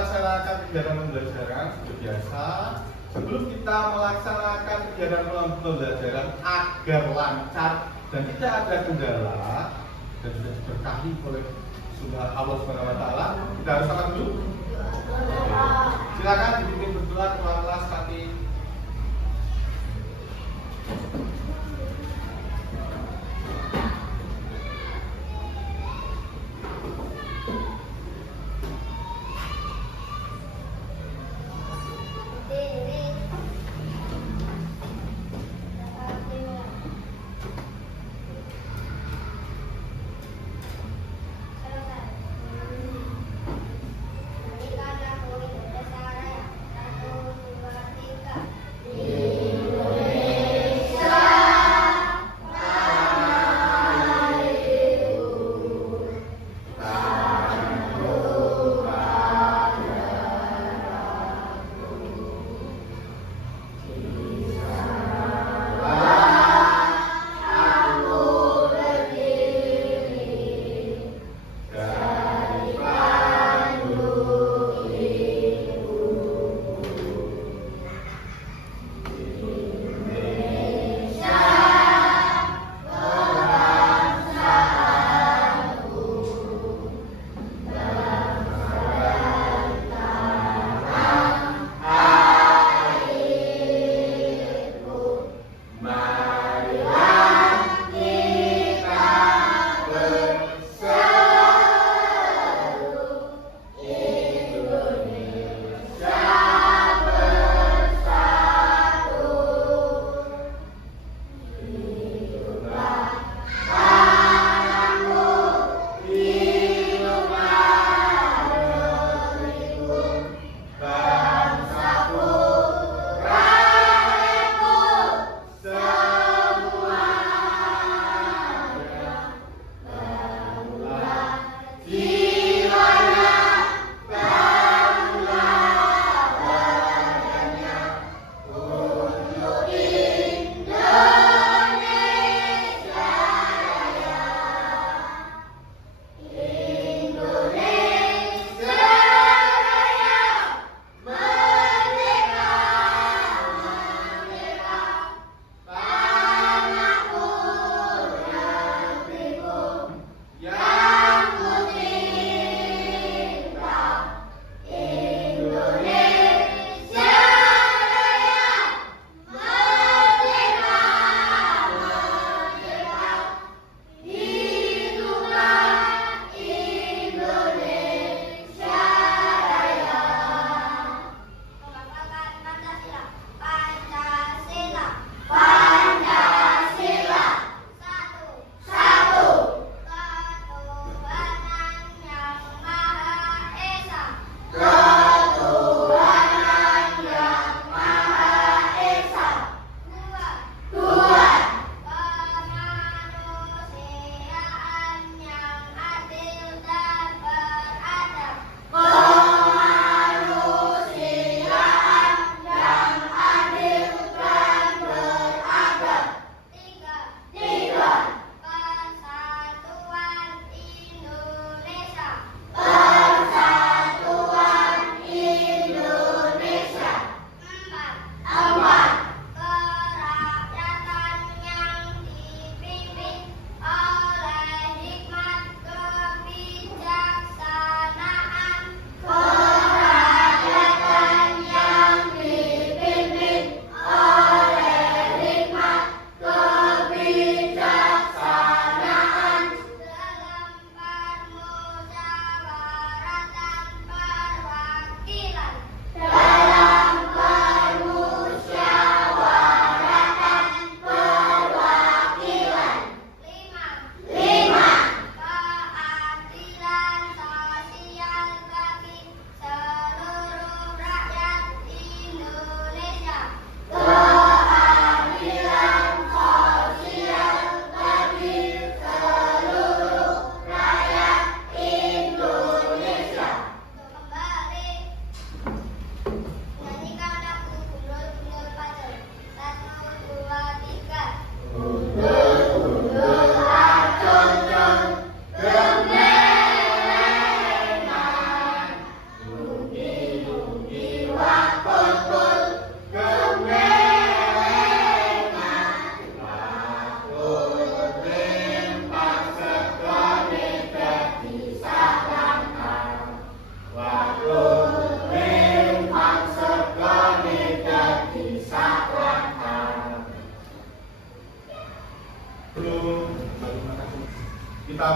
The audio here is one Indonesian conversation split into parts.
melaksanakan kegiatan pembelajaran seperti biasa, sebelum kita melaksanakan kegiatan pembelajaran agar lancar dan tidak ada kendala dan sudah diberkahi oleh Allah Subhanahu wa taala, kita harus apa dulu? Silakan dipimpin berdoa kelas nanti. Satu, dua, tiga.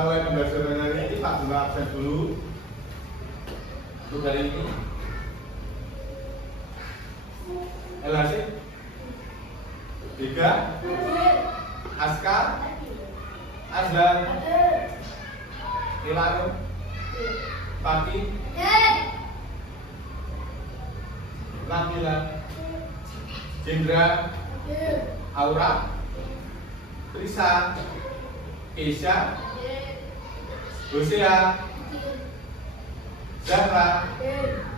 mulai pembelajaran hari ini Pak Bunda absen dulu untuk hari ini. LHC Tiga Askar Azhar Ilanu Pati Lamila Jendra Aura Trisa Kesha Hosea Zahra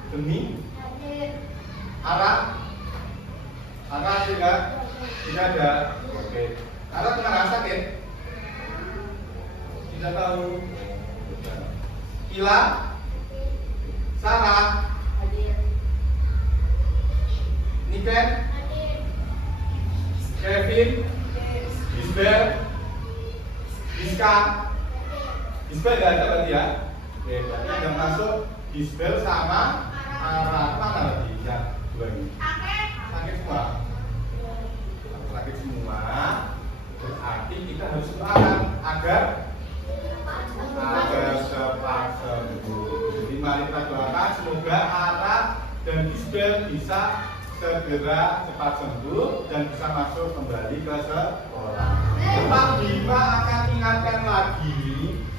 Demi Ara tidak ada. Oke. Ara pernah sakit? Tidak tahu. Ila Sarah Niken Kevin Isbel Iska Isbel nggak ada berarti ya? Oke, berarti yang masuk Isbel sama Ara. Mana lagi? Ya, dua ini. Sakit semua. Sakit semua. Berarti kita harus doakan agar cepat sembuh. Jadi mari kita doakan semoga Ara dan Isbel bisa segera cepat sembuh dan bisa masuk kembali ke sekolah. Pak Bima akan ingatkan lagi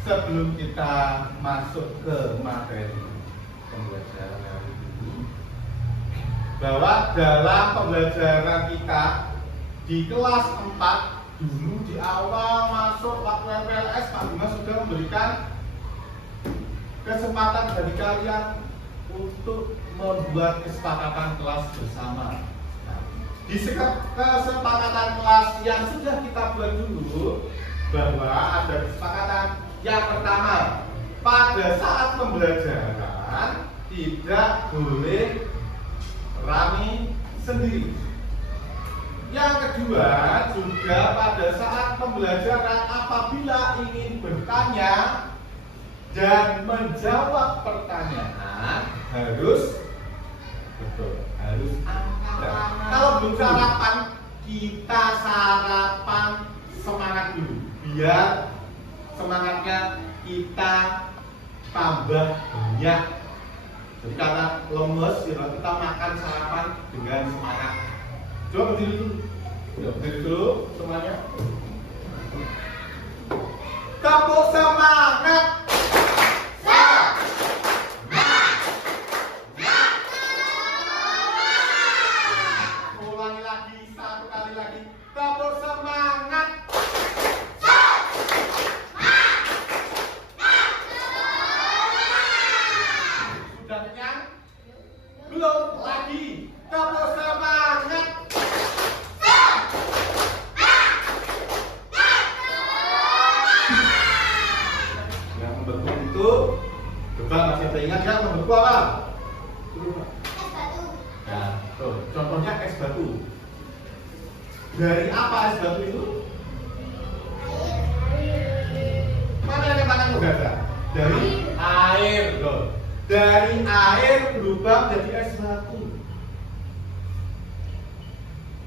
sebelum kita masuk ke materi pembelajaran hari ini bahwa dalam pembelajaran kita di kelas 4 dulu di awal masuk waktu MPLS Pak Bima sudah memberikan kesempatan bagi kalian untuk membuat kesepakatan kelas bersama. Nah, di kesepakatan kelas yang sudah kita buat dulu bahwa ada kesepakatan yang pertama, pada saat pembelajaran tidak boleh rame sendiri. Yang kedua juga pada saat pembelajaran apabila ingin bertanya dan menjawab pertanyaan harus angkat. Kalau belum sarapan kita sarapan semangat dulu biar semangatnya kita tambah banyak. Jadi karena lemes kita makan sarapan dengan semangat. Coba berdiri dulu. Udah berdiri dulu semuanya. Tepuk semangat. Ulangi lagi satu kali lagi. Tepuk semangat. Sudah kenyang? Belum lagi. Tepuk semangat. Coba masih teringat ya membeku apa? Es batu. Nah, tuh, contohnya es batu. Dari apa es batu itu? Mana yang tangan menggaga? Dari air, loh. Dari air berubah menjadi es batu.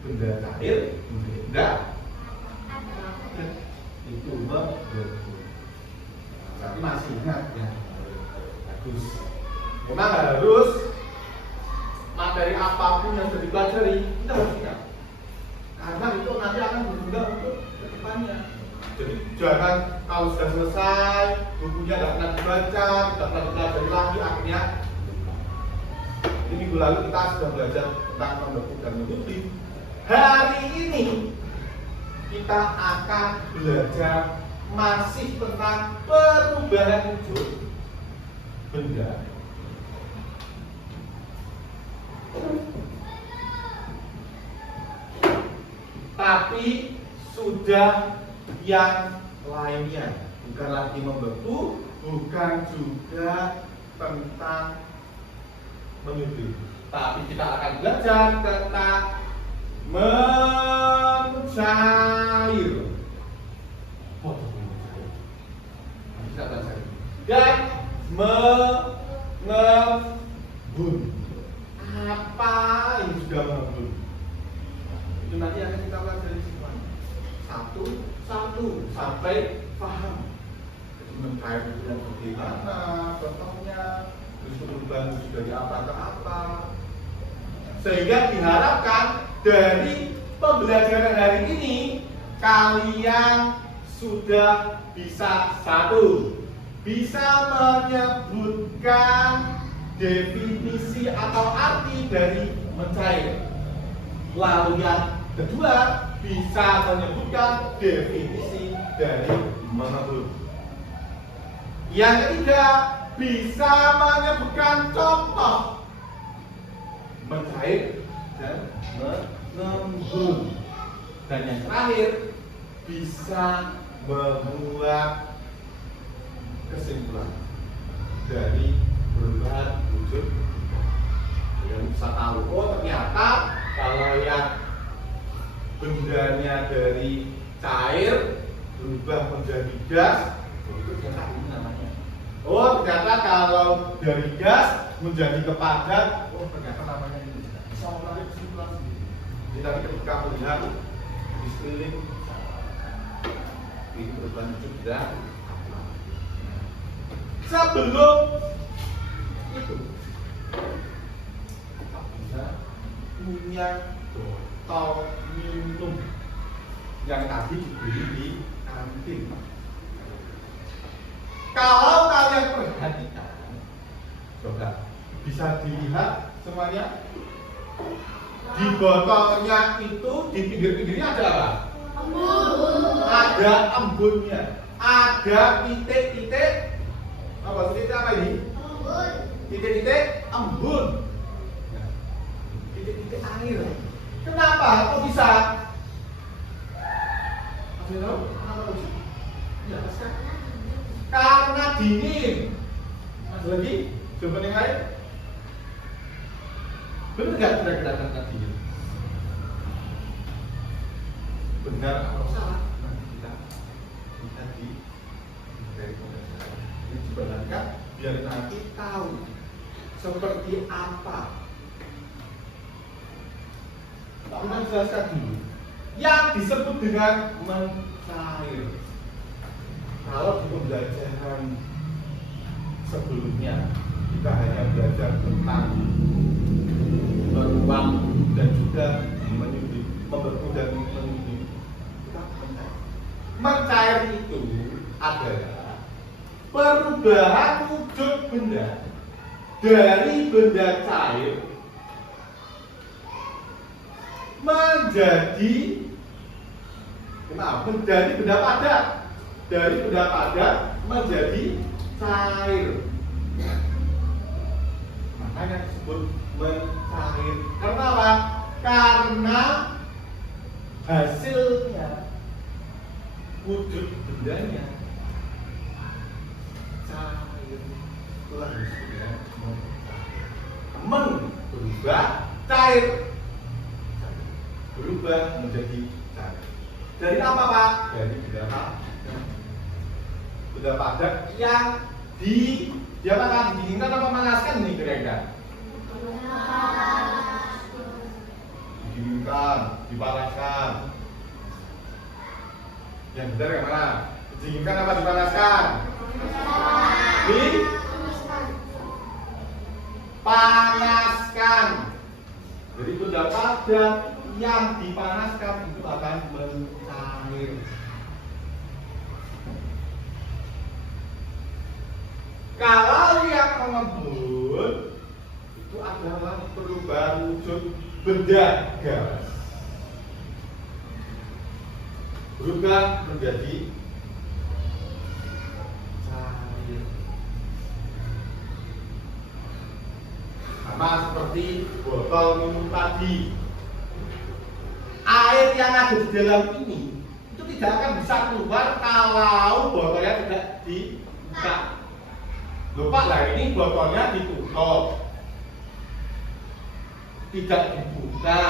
Benda cair, benda itu membeku. Tapi masih ingat ya. Bagus. Memang harus materi apapun yang sudah dipelajari kita harus ingat. Karena itu nanti akan berguna untuk kedepannya. Jadi jangan kalau sudah selesai bukunya tidak pernah dibaca, tidak pernah dipelajari lagi akhirnya. Ini minggu lalu kita sudah belajar tentang membentuk dan menutup. Hari ini kita akan belajar masih tentang perubahan wujud benda. Tapi sudah yang lainnya, bukan lagi membentuk, bukan juga tentang menyudut, tapi kita akan belajar tentang mencair. Bisa belajar dan mengembun. Apa yang sudah mengembun? Itu nanti akan kita pelajari semuanya. Satu sampai paham. mencair itu yang bagaimana contohnya, terus perubahan dari apa ke apa, sehingga diharapkan dari pembelajaran hari ini kalian sudah bisa satu, bisa menyebutkan definisi atau arti dari mencair. Lalu yang kedua, bisa menyebutkan definisi dari mengebut. Yang ketiga, bisa menyebutkan contoh mencair dan mengembun. Dan yang terakhir, bisa membuat kesimpulan dari perubahan wujud. Yang bisa tahu, oh ternyata kalau yang bendanya dari cair berubah menjadi gas, itu ternyata ini namanya. Oh ternyata kalau dari gas menjadi ke padat, oh ternyata namanya ini. Bisa menarik kesimpulan sendiri. Jadi tadi ketika melihat di sekeliling ini perubahan juga. Sebelum itu bisa punya botol minum yang tadi dibeli di kantin. Kalau kalian perhatikan, coba bisa dilihat semuanya di botolnya itu di pinggir-pinggirnya ada apa? Embun. Ada embunnya. Ada titik-titik apa? Titik apa ini? Embun. Titik-titik embun. Titik-titik air. Kenapa? Kok bisa? Masih tahu? Kenapa kok bisa? Ya, karena dingin. Mas lagi? Jawaban yang lain? Benar nggak kira-kira karena dingin? Benar atau salah? Nah, kita dari pembelajaran ini dibenarkan biar nanti tahu seperti apa. Kita jelaskan dulu yang disebut dengan mencair. Kalau di pembelajaran sebelumnya kita hanya belajar tentang beruang dan juga membentuk dan menyudut. Kita mencair. Mencair itu adalah perubahan wujud benda dari benda cair menjadi menjadi benda padat, dari benda padat menjadi cair. Makanya disebut mencair. Karena apa? Karena hasilnya wujud bendanya cair. Itulah hasilnya berubah cair. Berubah menjadi cair. Dari apa Pak? Dari benda padat yang didinginkan atau memanaskan nih kira-kira? Didinginkan, dipanaskan. Yang benar yang mana? Didinginkan apa dipanaskan? Dipanaskan. Jadi benda padat yang dipanaskan itu akan mencair. Kalau yang mengembun itu adalah perubahan wujud benda gas, berubah menjadi cair. Sama seperti botol minum tadi. Air yang ada di dalam ini itu tidak akan bisa keluar kalau botolnya tidak dibuka. Lupa lah, ini botolnya ditutup, tidak dibuka,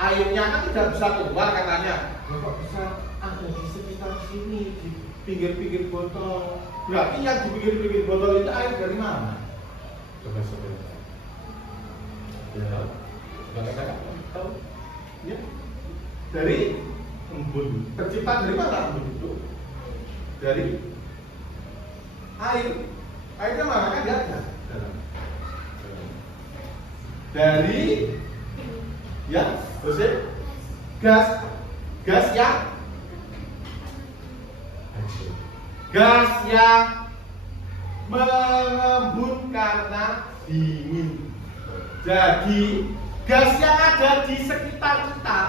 airnya kan tidak bisa keluar katanya. Kok bisa ada di sekitar sini, di pinggir-pinggir botol? Berarti yang di pinggir-pinggir botol itu air dari mana? Coba sebentar. Ya, katakan tahu? Ya, dari embun. Tercipta dari mana embun itu? Dari air. Airnya mana kan dia ada dalam. Dari ya, bersih gas yang mengembun karena dingin. Jadi gas yang ada di sekitar kita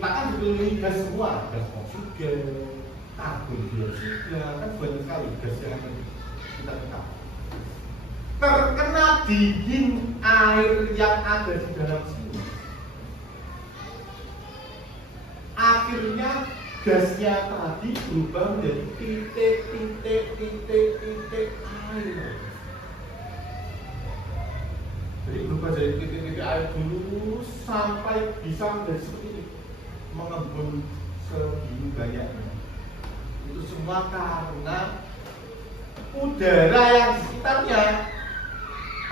kan dikelilingi gas semua, gas oksigen, karbon dioksida, kan banyak sekali gas yang ada di sekitar kita. Terkena dingin air yang ada di dalam sini, akhirnya gasnya tadi berubah menjadi titik air. Jadi berubah dari titik air dulu sampai bisa menjadi seperti ini, mengembun segini banyaknya. Itu semua karena udara yang di sekitarnya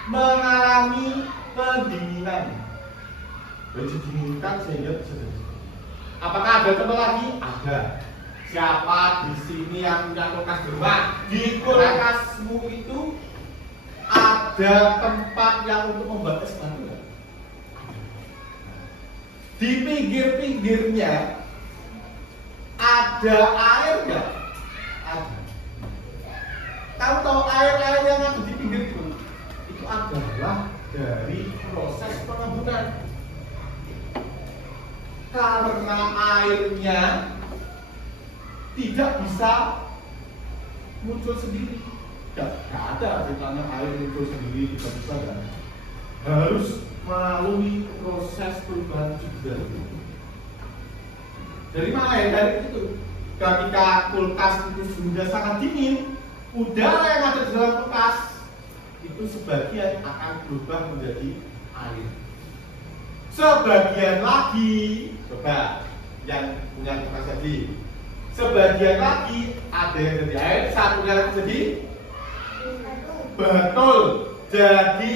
mengalami pendinginan. Jadi didinginkan sehingga bisa jadi. Apakah ada contoh lagi? Ada. Siapa di sini yang punya kulkas di rumah? Di kulkasmu itu ada tempat yang untuk membuat es batu. Di pinggir-pinggirnya ada air nggak? Ada. Kamu tahu air-air yang ada di pinggir itu adalah dari proses pengembunan. Karena airnya tidak bisa muncul sendiri, tidak ada ceritanya air muncul sendiri bisa kan? Harus melalui proses perubahan juga. Dari mana ya? Dari itu. Ketika kulkas itu sudah sangat dingin, udara yang ada di dalam kulkas itu sebagian akan berubah menjadi air. Sebagian lagi, coba yang punya kulkas tadi, sebagian lagi ada yang jadi air, satunya lagi jadi betul, jadi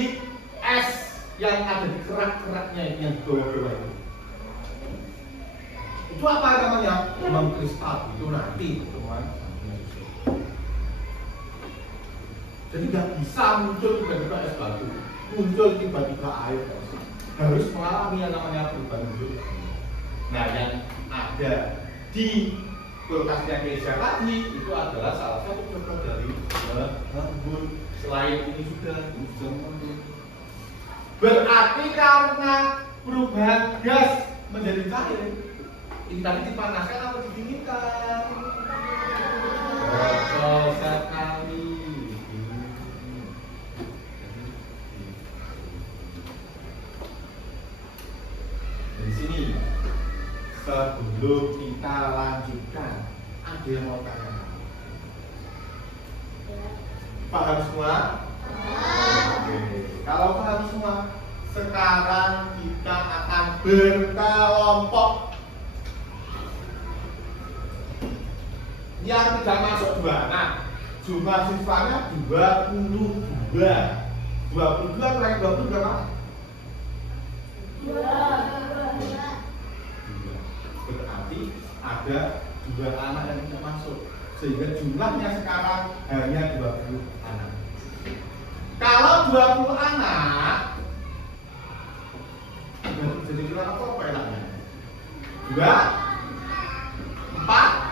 es yang ada di kerak-keraknya yang di bawah-bawah itu. Itu apa namanya? Mengkristal. Itu nanti teman. Jadi nggak bisa muncul tiba-tiba es batu, muncul tiba-tiba air. Harus mengalami yang namanya perubahan bentuk. Nah, yang ada di kulkasnya Keisha tadi itu adalah salah satu contoh dari embun. Selain ini juga mengembun. Berarti karena perubahan gas menjadi cair, ini tadi dipanaskan atau didinginkan? Betul sekali. Di sini sebelum kita lanjutkan, ada yang mau tanya? Paham semua? Oke. Kalau paham semua, sekarang kita akan berkelompok. Yang tidak masuk 2, nah jumlah siswanya 22. 22 kurang 20 berapa? 2. Berarti ada 2 anak yang tidak masuk, sehingga jumlahnya sekarang hanya 20 anak. Kalau 20 anak jadi kelompok apa enaknya? 2, 4,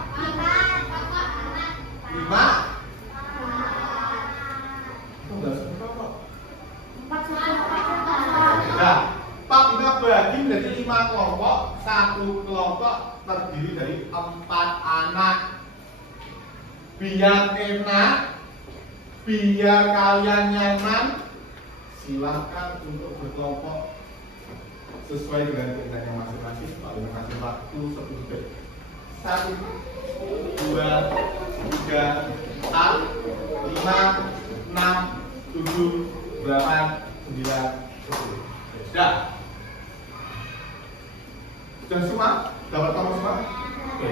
5. Enggak seberapa. 4 nah, 4 bagi menjadi 5 kelompok. Satu kelompok terdiri dari 4 anak. Biar enak, biar kalian nyaman, silakan untuk berkelompok sesuai dengan keinginannya masing-masing. Paling kasih waktu 1 detik. 1, 2, 3, 4, 5, 6, 7, 8, 9, 10. Sudah? Sudah semua? Dapat nomor semua? Oke.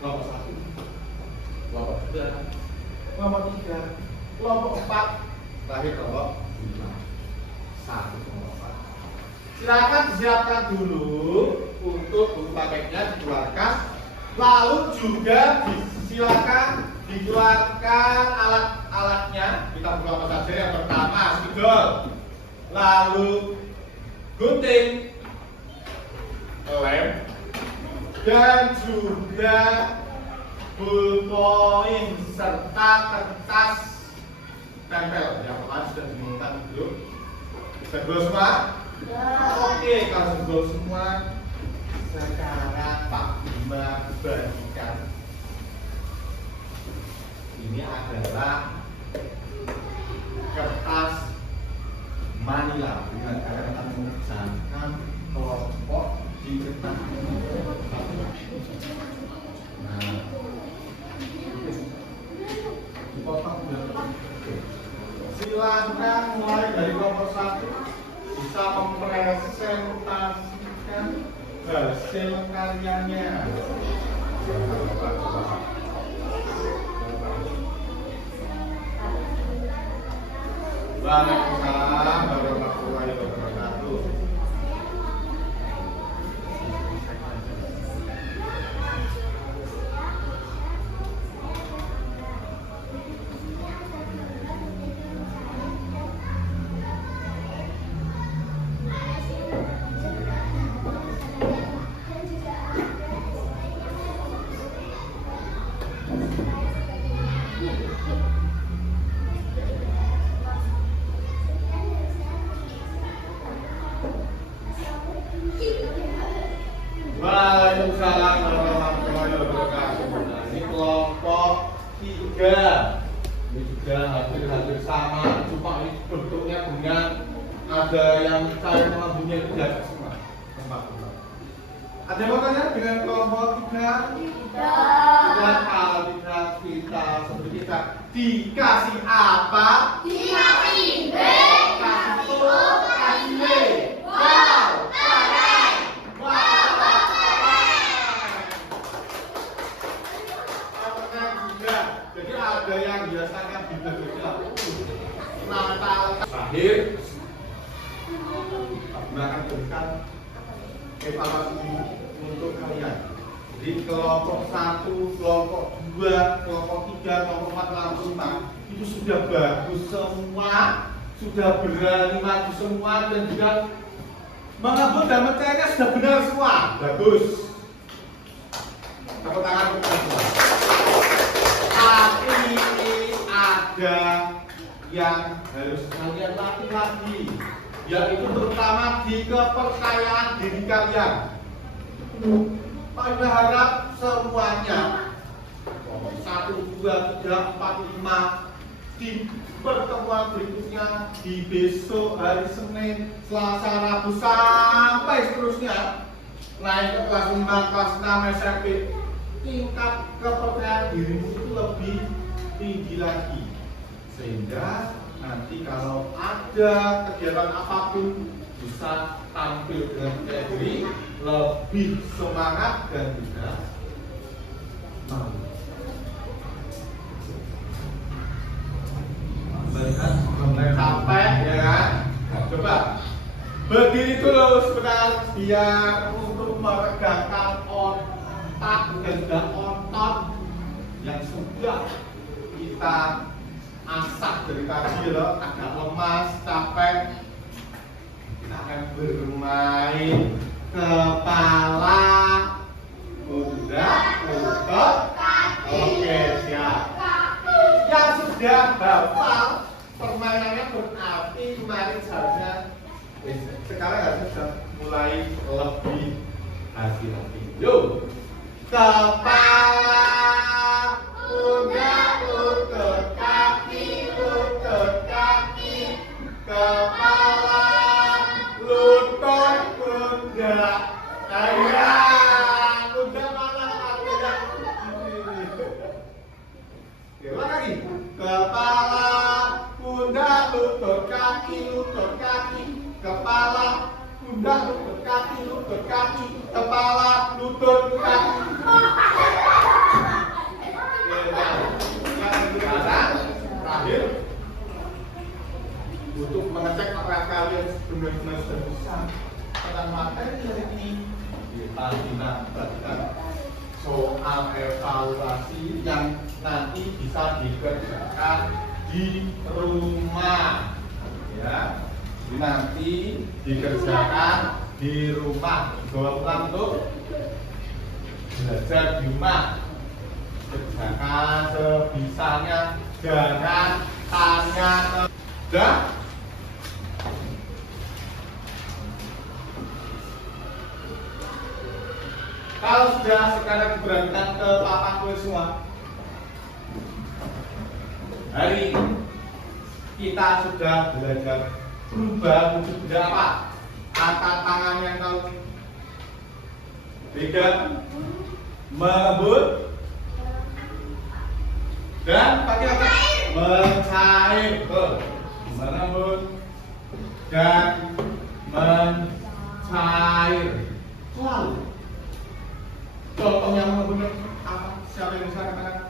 Kelompok 1, kelompok 2, kelompok 3, kelompok 4, terakhir kelompok 5. 1 kelompok 4. Silakan disiapkan dulu untuk buku paketnya dikeluarkan. Lalu juga disilakan Dikeluarkan alat-alatnya. Kita buka apa saja. Yang pertama spidol, lalu gunting, lem, dan juga ballpoint serta kertas tempel. Yang kemarin sudah diminta dulu. Sudah dulu semua? Oke, kalau sudah semua, sekarang Pak Bima bagikan. Ini adalah kertas manila dengan cara mengerjakan kelompok di kertas. Nah, dipotong dulu. Silakan mulai dari kelompok 1 bisa mempresentasikan hasil karyanya. Waalaikumsalam warahmatullahi wabarakatuh. Waalaikumsalam warahmatullahi wabarakatuh. Nah, ini kelompok 3. Ini juga hampir sama, cuma ini bentuknya dengan ada yang cair sama bunyi itu biasa semua. Ada yang mau tanya dengan kelompok 3? Tidak. Kalau tidak kita seperti kita dikasih apa? Dikasih B. Kasih O, kasih B. Wow, keren. Jadi ada yang biasakan dibentuknya Natal terakhir. Kita akan berikan evaluasi untuk kalian. Jadi kelompok 1, kelompok 2, kelompok 3, kelompok 4, kelompok 5 itu sudah bagus semua, sudah berani maju semua dan juga mengebut dan mencarinya sudah benar semua. Bagus. Tepuk tangan untuk semua. Tapi ada yang harus kalian latih lagi, yaitu terutama di kepercayaan diri kalian. Pak berharap semuanya 1, 2, 3, 4, 5 di pertemuan berikutnya di besok hari Senin, Selasa, Rabu sampai seterusnya naik ke kelas 5, kelas 6 SMP, tingkat kepercayaan dirimu itu lebih tinggi lagi, sehingga nanti kalau ada kegiatan apapun bisa tampil dengan percaya diri, lebih semangat dan tidak malu. Melihat capek ya kan? Nah, coba berdiri dulu sebentar biar untuk meregangkan otak dan juga otot yang sudah kita asah dari tadi loh, agak lemas, capek. Kita akan bermain kepala, pundak, otot. Oke, siap. Yang sudah hafal permainannya berarti kemarin saja. Sekarang harusnya sudah mulai lebih hati-hati. Yuk, kepala, pundak, lutut, kaki, kepala, lutut, pundak. Ayo, pundak mana? Pundak. Oke, lagi. Kepala, pundak, lutut, kaki, kepala, pundak, lutut, kaki, kepala, lutut, kaki. Sekarang terakhir untuk mengecek apakah kalian benar-benar sudah bisa tentang materi hari ini. Kita perhatikan soal evaluasi yang nanti bisa dikerjakan di rumah, ya. Jadi nanti dikerjakan di rumah, dibawa untuk belajar di rumah. Kerjakan sebisanya, jangan tanya ke. Kalau sudah sekarang diberangkatkan ke papan tulis semua. Hari ini kita sudah belajar berubah wujud benda apa? Angkat tangan yang tahu. 3 membut dan pakai apa? Mencair. Betul. Menembut dan mencair. Selalu. Contohnya menembut apa? Siapa yang bisa katakan?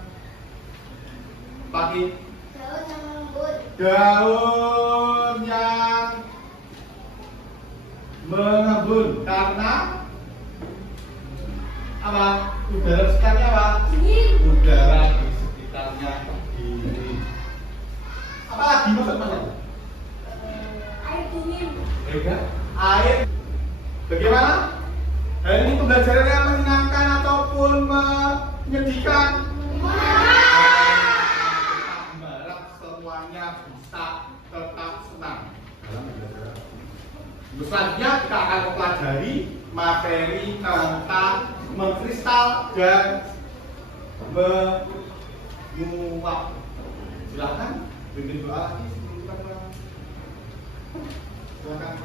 Pagi. Daun yang lembut. Daun yang mengembun karena apa? Udara di sekitarnya apa? Dingin. Udara di sekitarnya dingin. Apa lagi maksudnya? Air dingin. Beda. Air. Bagaimana? Hari ini pembelajarannya menyenangkan ataupun menyedihkan? Berharap semuanya bisa tetap senang dalam belajar. Selanjutnya kita akan mempelajari materi tentang mengkristal dan menguap. Silakan bikin doa lagi sebelum kita mulai. Silakan.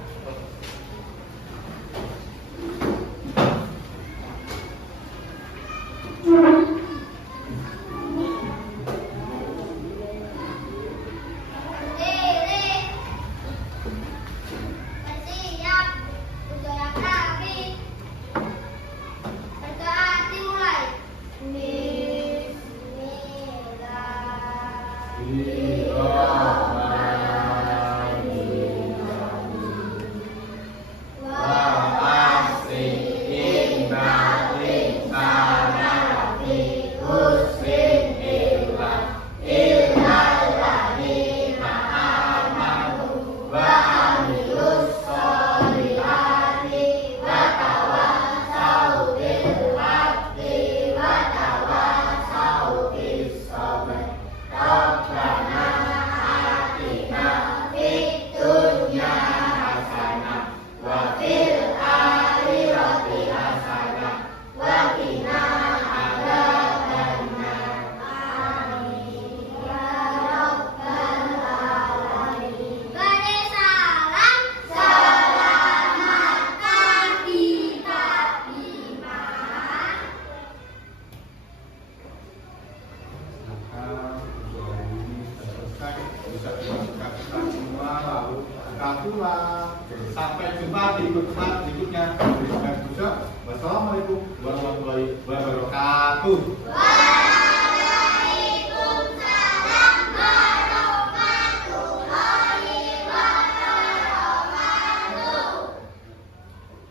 Sampai jumpa di pertemuan berikutnya. Wassalamualaikum warahmatullahi wabarakatuh.